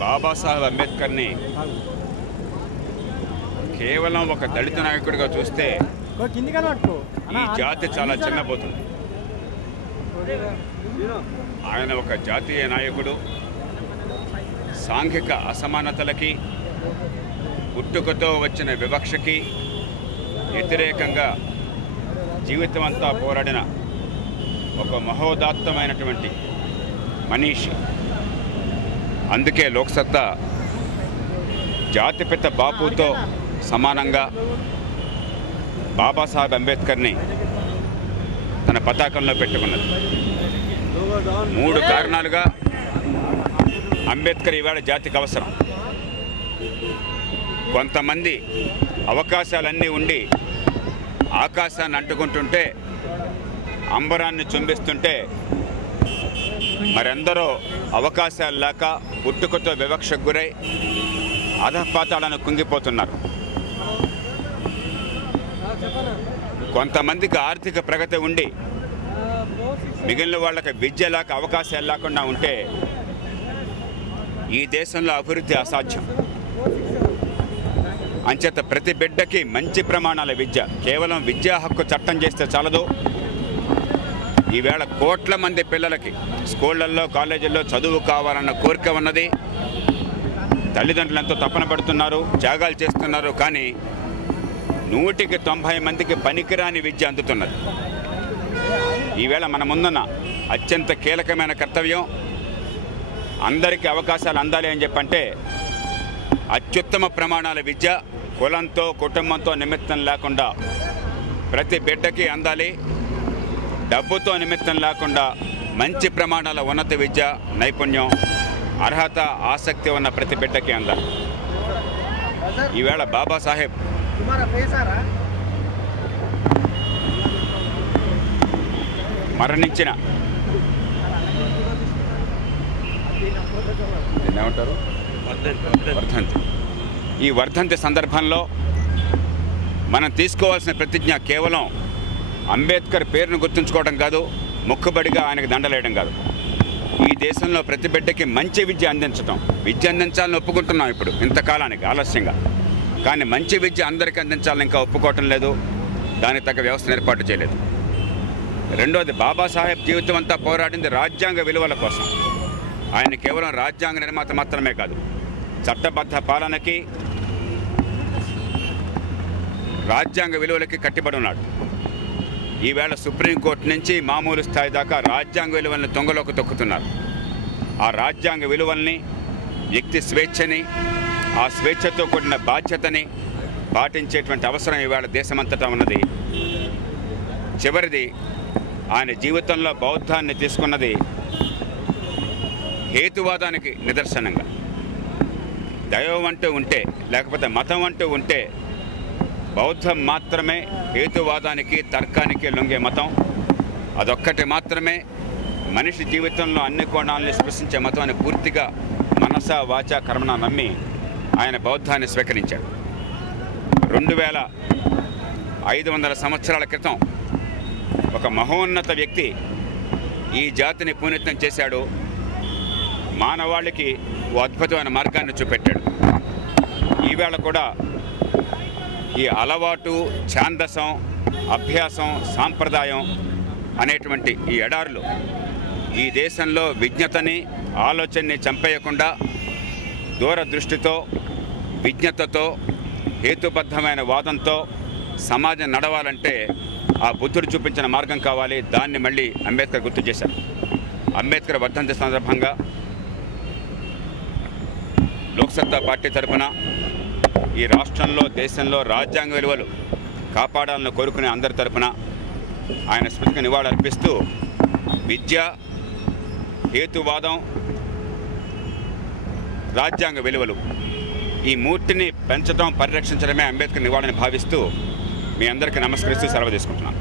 బాబాసాహెబ్ అంబేద్కర్ని కేవలం ఒక దళిత నాయకుడిగా చూస్తే ఈ జాతి చాలా చిన్నపోతుంది. ఆయన ఒక జాతీయ నాయకుడు, సాంఘిక అసమానతలకి, పుట్టుకతో వచ్చిన వివక్షకి వ్యతిరేకంగా జీవితం అంతా పోరాడిన ఒక మహోదాత్తమైనటువంటి మనీషి. అందుకే లోక్సత్తా జాతిపిత బాపుతో సమానంగా బాబాసాహెబ్ అంబేద్కర్ని తన పతాకంలో పెట్టుకున్నది. 3 కారణాలుగా అంబేద్కర్ ఈవేళ జాతికి అవసరం. కొంతమంది అవకాశాలన్నీ ఉండి ఆకాశాన్ని అంటుకుంటుంటే, అంబరాన్ని చుంబిస్తుంటే, మరెందరో అవకాశాలు లేక పుట్టుకతో వివక్షకు గురై అధపాతాలను కుంగిపోతున్నారు. కొంతమందికి ఆర్థిక ప్రగతి ఉండి మిగిలిన వాళ్ళకి విద్య లేక అవకాశాలు లేకుండా ఉంటే ఈ దేశంలో అభివృద్ధి అసాధ్యం. అంచేత ప్రతి బిడ్డకి మంచి ప్రమాణాల విద్య, కేవలం విద్యా హక్కు చట్టం చేస్తే చాలదు. ఈవేళ కోట్ల మంది పిల్లలకి స్కూళ్ళల్లో, కాలేజీల్లో చదువు కావాలన్న కోరిక ఉన్నది. తల్లిదండ్రులు ఎంతో తపన పడుతున్నారు, త్యాగాలు చేస్తున్నారు. కానీ 100కి 90 మందికి పనికిరాని విద్య అందుతున్నది. ఈవేళ మన ముందున్న అత్యంత కీలకమైన కర్తవ్యం అందరికీ అవకాశాలు అందాలి అని చెప్పంటే, అత్యుత్తమ ప్రమాణాల విద్య కులంతో, కుటుంబంతో నిమిత్తం లేకుండా ప్రతి బిడ్డకి అందాలి. డబ్బుతో నిమిత్తం లేకుండా మంచి ప్రమాణాల ఉన్నత విద్య, నైపుణ్యం, అర్హత, ఆసక్తి ఉన్న ప్రతి బిడ్డకి అందాలి. ఈవేళ బాబాసాహెబ్ మరణించిన ఏమంటారు వర్ధంతి. ఈ వర్ధంతి సందర్భంలో మనం తీసుకోవాల్సిన ప్రతిజ్ఞ కేవలం అంబేద్కర్ పేరును గుర్తుంచుకోవడం కాదు, మొక్కుబడిగా ఆయనకు దండలేయడం కాదు. ఈ దేశంలో ప్రతి బిడ్డకి మంచి విద్య అందించడం. విద్య అందించాలని ఒప్పుకుంటున్నాం ఇప్పుడు ఇంతకాలానికి ఆలస్యంగా. కానీ మంచి విద్య అందరికీ అందించాలని ఇంకా ఒప్పుకోవటం లేదు. దానికి తగ్గ వ్యవస్థను ఏర్పాటు చేయలేదు. రెండోది, బాబాసాహెబ్ జీవితం అంతా పోరాడింది రాజ్యాంగ విలువల కోసం. ఆయన కేవలం రాజ్యాంగ నిర్మాత మాత్రమే కాదు, చట్టబద్ధ పాలనకి, రాజ్యాంగ విలువలకి కట్టుబడి ఉన్నాడు. ఈవేళ సుప్రీంకోర్టు నుంచి మామూలు స్థాయి దాకా రాజ్యాంగ విలువల్ని తొంగలోకి తొక్కుతున్నారు. ఆ రాజ్యాంగ విలువల్ని, వ్యక్తి స్వేచ్ఛని, ఆ స్వేచ్ఛతో కూడిన బాధ్యతని పాటించేటువంటి అవసరం ఈవేళ దేశమంతటా ఉన్నది. చివరిది, ఆయన జీవితంలో బౌద్ధాన్ని తీసుకున్నది హేతువాదానికి నిదర్శనంగా. దైవం అంటూ ఉంటే, లేకపోతే మతం అంటూ ఉంటే బౌద్ధం మాత్రమే హేతువాదానికి, తర్కానికి లొంగే మతం. అదొక్కటి మాత్రమే మనిషి జీవితంలో అన్ని కోణాలని స్పృశించే మతం అని పూర్తిగా మనస, వాచ, కర్మణ నమ్మి ఆయన బౌద్ధాన్ని స్వీకరించాడు. 2500 సంవత్సరాల క్రితం ఒక మహోన్నత వ్యక్తి ఈ జాతిని పునీతం చేశాడు. మానవాళికి ఓ అద్భుతమైన మార్గాన్ని చూపెట్టాడు. ఈవేళ కూడా ఈ అలవాటు, ఛాందసం, అభ్యాసం, సాంప్రదాయం అనేటువంటి ఈ ఎడారులు ఈ దేశంలో విజ్ఞతని, ఆలోచనని చంపేయకుండా దూరదృష్టితో, విజ్ఞతతో, హేతుబద్ధమైన వాదంతో సమాజం నడవాలంటే ఆ బుద్ధుడు చూపించిన మార్గం కావాలి. దాన్ని మళ్ళీ అంబేద్కర్ గుర్తు చేశారు. అంబేద్కర్ వర్ధంతి సందర్భంగా లోక్సత్తా పార్టీ తరఫున ఈ రాష్ట్రంలో, దేశంలో రాజ్యాంగ విలువలు కాపాడాలని కోరుకునే అందరి తరఫున ఆయన స్మృతికి నివాళులు అర్పిస్తూ విద్య, హేతువాదం, రాజ్యాంగ విలువలు ఈ మూర్తిని పెంచడం, పరిరక్షించడమే అంబేద్కర్ నివాళిని భావిస్తూ మీ అందరికీ నమస్కరిస్తూ సెలవు తీసుకుంటున్నాను.